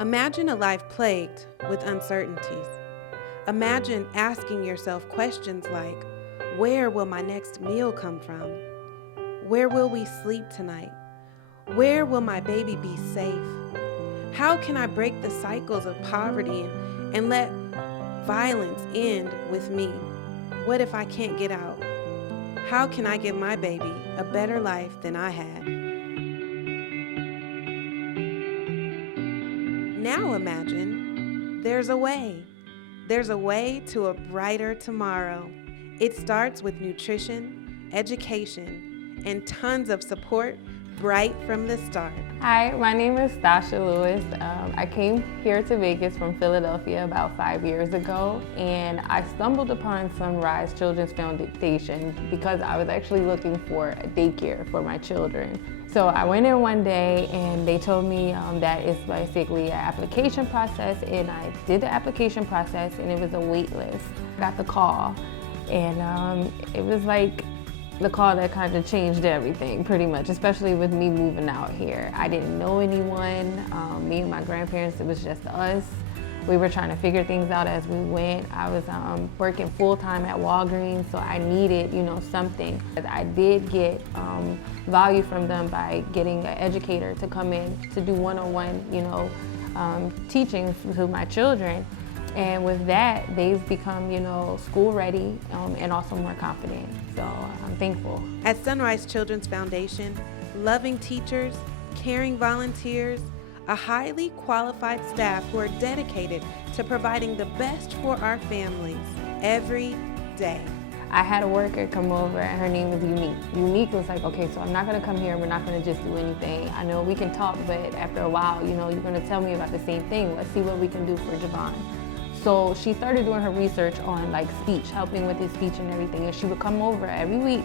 Imagine a life plagued with uncertainties. Imagine asking yourself questions like, where will my next meal come from? Where will we sleep tonight? Where will my baby be safe? How can I break the cycles of poverty and let violence end with me? What if I can't get out? How can I give my baby a better life than I had? Now imagine there's a way. There's a way to a brighter tomorrow. It starts with nutrition, education, and tons of support right from the start. Hi, my name is Stasha Lewis. I came here to Vegas from Philadelphia about 5 years ago, and I stumbled upon Sunrise Children's Foundation because I was actually looking for a daycare for my children. So I went in one day and they told me that it's basically an application process, and I did the application process and it was a wait list. I got the call and it was like the call that kind of changed everything pretty much, especially with me moving out here. I didn't know anyone. Me and my grandparents, it was just us. We were trying to figure things out as we went. I was working full-time at Walgreens, so I needed, something. I did get value from them by getting an educator to come in to do one-on-one, teachings to my children. And with that, they've become, school ready and also more confident. So I'm thankful. At Sunrise Children's Foundation, loving teachers, caring volunteers, a highly qualified staff who are dedicated to providing the best for our families every day. I had a worker come over and her name was Unique. Unique was like, okay, so I'm not gonna come here, we're not gonna just do anything. I know we can talk, but after a while, you're gonna tell me about the same thing. Let's see what we can do for Javon. So she started doing her research on speech, helping with his speech and everything. And she would come over every week.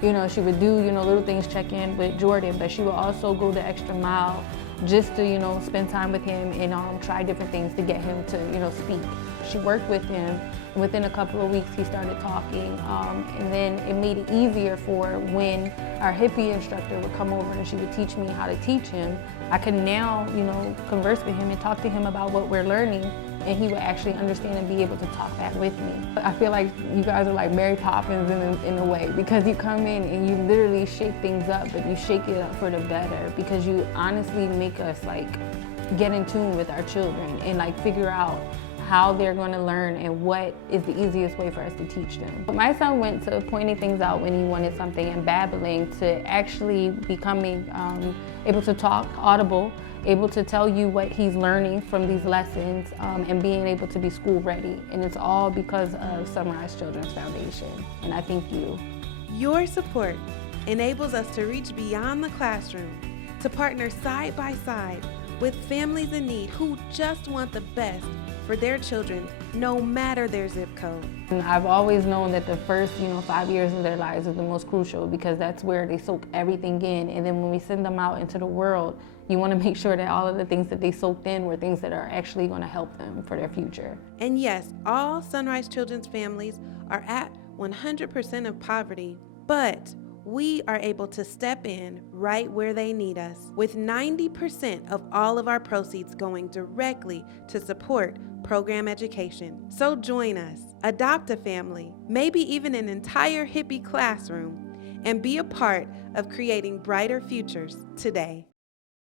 She would do, little things, check in with Jordan, but she would also go the extra mile just to, spend time with him and try different things to get him to, speak. She worked with him. Within a couple of weeks, he started talking. And then it made it easier for when our Hippy instructor would come over and she would teach me how to teach him. I could now, converse with him and talk to him about what we're learning, and he would actually understand and be able to talk back with me. I feel like you guys are like Mary Poppins in a way, because you come in and you literally shake things up, but you shake it up for the better, because you honestly make us get in tune with our children and figure out how they're going to learn and what is the easiest way for us to teach them. My son went to pointing things out when he wanted something and babbling to actually becoming able to talk, audible, able to tell you what he's learning from these lessons, and being able to be school ready. And it's all because of Sunrise Children's Foundation. And I thank you. Your support enables us to reach beyond the classroom, to partner side by side with families in need who just want the best for their children, no matter their zip code. And I've always known that the first, 5 years of their lives is the most crucial, because that's where they soak everything in. And then when we send them out into the world, you want to make sure that all of the things that they soaked in were things that are actually going to help them for their future. And yes, all Sunrise Children's families are at 100% of poverty, but we are able to step in right where they need us, with 90% of all of our proceeds going directly to support program education. So join us, adopt a family, maybe even an entire Hippy classroom, and be a part of creating brighter futures today.